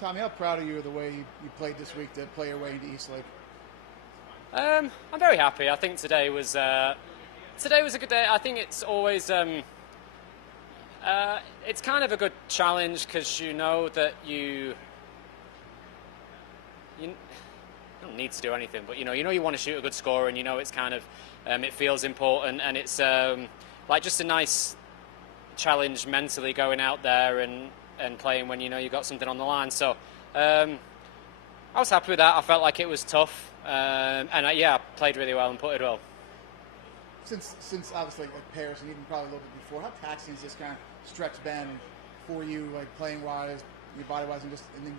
Tommy, how proud are you of the way you played this week to play your way into East Lake? I'm very happy. I think today was a good day. I think it's always it's kind of a good challenge because you know that you don't need to do anything, but you know you want to shoot a good score, and you know it's kind of it feels important, and it's like just a nice challenge mentally going out there and playing when you know you got something on the line. So I was happy with that. I felt like it was tough, and I played really well and putted well. Since obviously like Paris and even probably a little bit before, how taxing has this kind of stretch been for you, like playing wise, your body wise,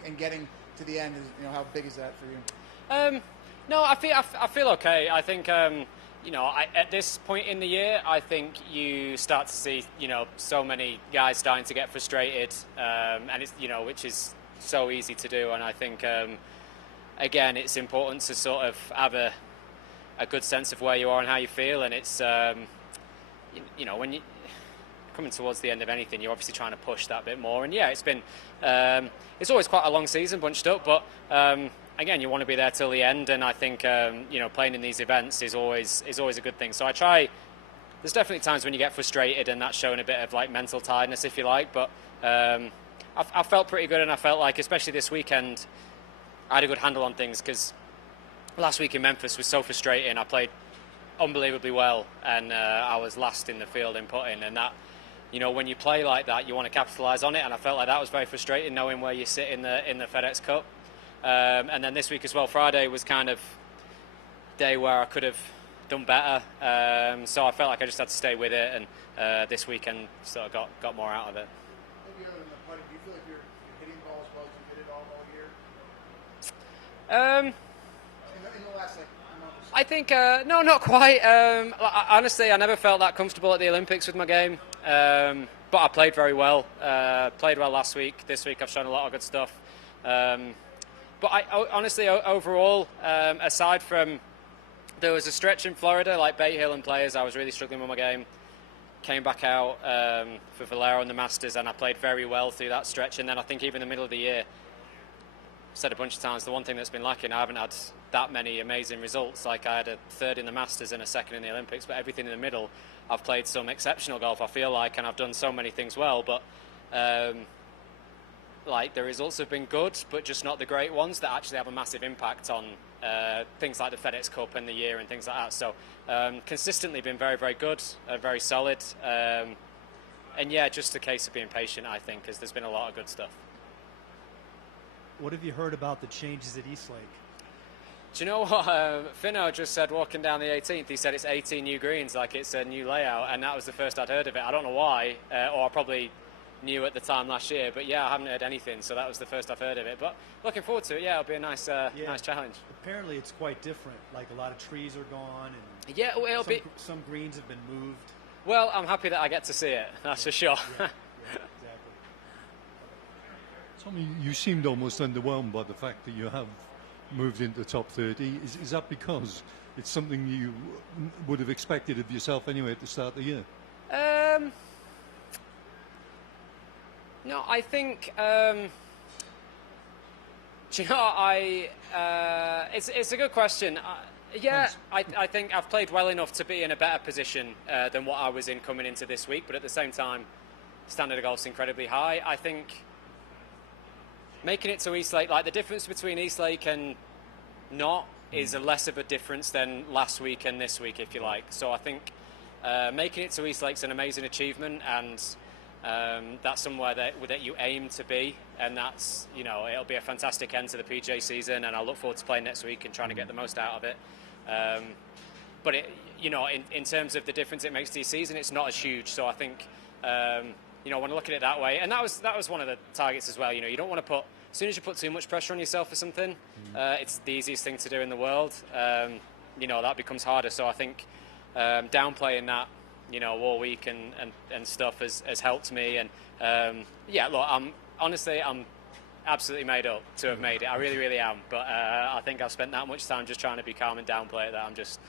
and getting to the end? How big is that for you? No, I feel okay. I think at this point in the year, I think you start to see so many guys starting to get frustrated, and it's which is so easy to do. And I think again, it's important to sort of have a good sense of where you are and how you feel. And it's when you coming towards the end of anything, you're obviously trying to push that bit more. And yeah, it's been it's always quite a long season bunched up, but again, you want to be there till the end, and I think playing in these events is always a good thing. So I try. There's definitely times when you get frustrated, and that's showing a bit of like mental tiredness, if you like. But I felt pretty good, and I felt like, especially this weekend, I had a good handle on things because last week in Memphis was so frustrating. I played unbelievably well, and I was last in the field in putting, and that. When you play like that, you want to capitalise on it, and I felt like that was very frustrating, knowing where you sit in the FedEx Cup. And then this week as well, Friday was kind of a day where I could have done better. So I felt like I just had to stay with it, and this weekend sort of got more out of it. Maybe other than the putting, do you feel like you're hitting balls well as you hit it all year? In the last month or so. I think no, not quite. Honestly, I never felt that comfortable at the Olympics with my game. But I played very well. Played well last week. This week I've shown a lot of good stuff. But honestly, overall, aside from there was a stretch in Florida, like Bay Hill and players, I was really struggling with my game. Came back out for Valero and the Masters, and I played very well through that stretch. And then I think even in the middle of the year, I've said a bunch of times, the one thing that's been lacking, I haven't had that many amazing results. Like I had a third in the Masters and a second in the Olympics, but everything in the middle, I've played some exceptional golf, I feel like, and I've done so many things well. But like the results have been good, but just not the great ones that actually have a massive impact on things like the FedEx Cup and the year and things like that. So consistently been very, very good, very solid. And yeah, just a case of being patient, I think, because there's been a lot of good stuff. What have you heard about the changes at East Lake? Do you know what Finno just said walking down the 18th? He said it's 18 new greens, like it's a new layout, and that was the first I'd heard of it. I don't know why, or I probably knew at the time last year, but yeah, I haven't heard anything, so that was the first I've heard of it. But looking forward to it. Yeah, it'll be a nice nice challenge. Apparently it's quite different, like a lot of trees are gone, and yeah, it'll be some greens have been moved. Well, I'm happy that I get to see it, that's for sure. Yeah, exactly. Tommy, you seemed almost underwhelmed by the fact that you have moved into the top 30. Is that because it's something you would have expected of yourself anyway at the start of the year? No, I think do you know, it's a good question. I think I've played well enough to be in a better position than what I was in coming into this week, but at the same time, standard of golf's incredibly high. I think making it to East Lake, like the difference between East Lake and not is a less of a difference than last week and this week, if you like. So I think making it to East Lake's an amazing achievement, and that's somewhere that you aim to be, and that's, it'll be a fantastic end to the PGA season, and I look forward to playing next week and trying to get the most out of it. But in terms of the difference it makes to your season, it's not as huge. So I think when I look at it that way, and that was one of the targets as well. You don't want to put, as soon as you put too much pressure on yourself for something, it's the easiest thing to do in the world. That becomes harder. So I think downplaying that, all week and stuff has helped me. And look, I'm absolutely made up to have made it. I really, really am. But I think I've spent that much time just trying to be calm and downplay it that I'm just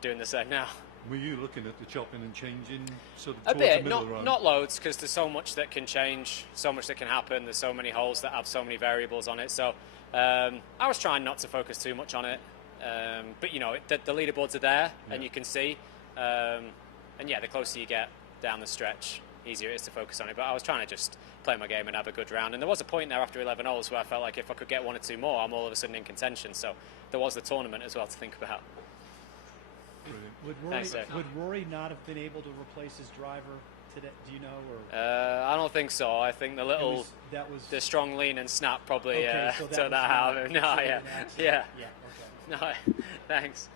doing the same now. Were you looking at the chopping and changing sort of A towards bit, the middle round? not loads, because there's so much that can change, so much that can happen. There's so many holes that have so many variables on it. So I was trying not to focus too much on it. But you know, the leaderboards are there, and you can see. And yeah, the closer you get down the stretch, easier it is to focus on it. But I was trying to just play my game and have a good round. And there was a point there after 11 holes where I felt like if I could get 1 or 2 more, I'm all of a sudden in contention. So there was the tournament as well to think about. Brilliant. Would Rory not have been able to replace his driver today? Do you know? Or I don't think so. I think the strong lean and snap probably okay, so took that out of him. No, yeah. Okay. No, thanks.